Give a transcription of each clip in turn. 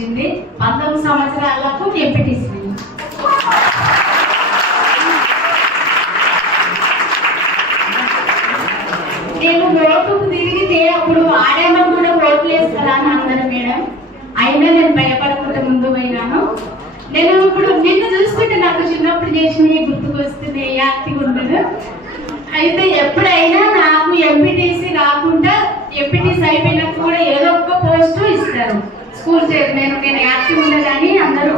19 సంవత్సరాలకు ఎంపీటీసీ. నేను ఓటుకు తిరిగితే అప్పుడు ఆడేమో కూడా ఓట్లు వేస్తారా అని అన్నారు మేడం. అయినా నేను భయపడకుండా ముందు పోయినాను. నేను ఇప్పుడు నిన్ను చూస్తుంటే నాకు చిన్నప్పుడు చేసినవి గుర్తుకొస్తున్నాయి, యాక్టివ్ ఉండదు. అయితే ఎప్పుడైనా నాకు ఎంపీటీసీ రాకుండా ఎంపీటీసీ అయిపోయినాక కూడా ఏదో ఒక పోస్టు ఇస్తారు. స్కూల్ చైర్మన్ నేను యాక్టివ్ ఉండదని అందరూ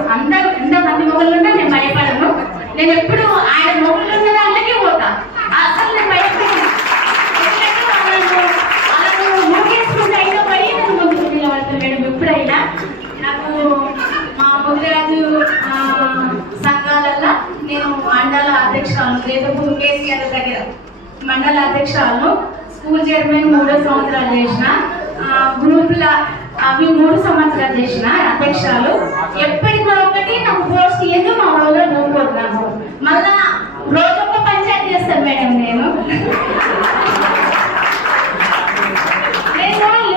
ఎంతమంది మొగలు ఉన్నా నేను భయపడను. నేను ఎప్పుడు ఆయన మొగలు ఉన్న దాంట్లోకి పోతా. అసలు నేను భయపడను. ముఖ్యమంత్రి అయినా పోయి నేను ముందుకు నిలబడతాను మేడం. ఎప్పుడైనా నాకు మా ముదిరాజు సంఘాలలో నేను మండల అధ్యక్షురాలు, రేతపూర్ కేసీఆర్ దగ్గర మండల అధ్యక్షురాలు, స్కూల్ చైర్మన్ 3 సంవత్సరాలు చేసిన, గ్రూపుల అవి 3 సంవత్సరాలు చేసిన అధ్యక్షురాలు. ఎప్పటికొకటి నాకు పోస్ట్ ఇయ్యదు, మా ఊళ్ళో నూరుకుంటున్నాను. మళ్ళా రోజొక్క పంచాయతీ చేస్తాను మేడం. నేను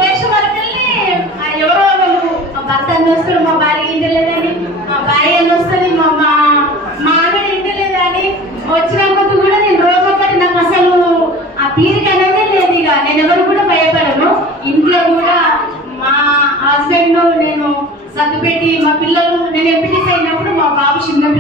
లేచి వరకల్ని ఎవరో భర్త అని వస్తారు, మా భార్య ఇంటి లేదని, మా భార్య అని వస్తుంది, మా ఆవిడ ఇంటి లేదని వచ్చిన కొద్ది కూడా నేను రోజొకటి నాకు అసలు ఆ తీరిక అనేది లేదు. ఇక నేను ఎవరు కూడా భయపడను. ఇంట్లో కూడా మా హస్బెండ్ నేను సర్దుపెట్టి, మా పిల్లలు నేను ఎంపీటీసీ అయినప్పుడు మా బాబు చిన్న